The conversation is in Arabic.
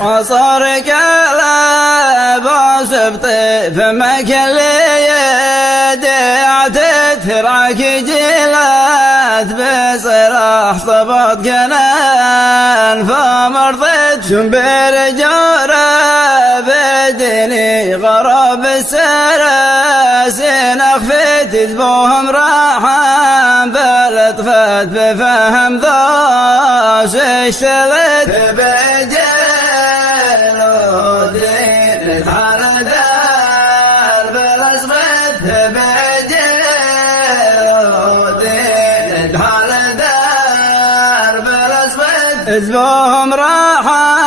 وصار قلب وسبطي فما كل يدي عتتراك جلات بصراح صبط جنان فمرضت شنبر جورة بدني غرب السراسين أخفت ذبوهم راحان بلطفت بفهم ذوس اشتغلت بجل ودين على دار بلصفت بجل ودين على دار بلصفت ذبوهم راحان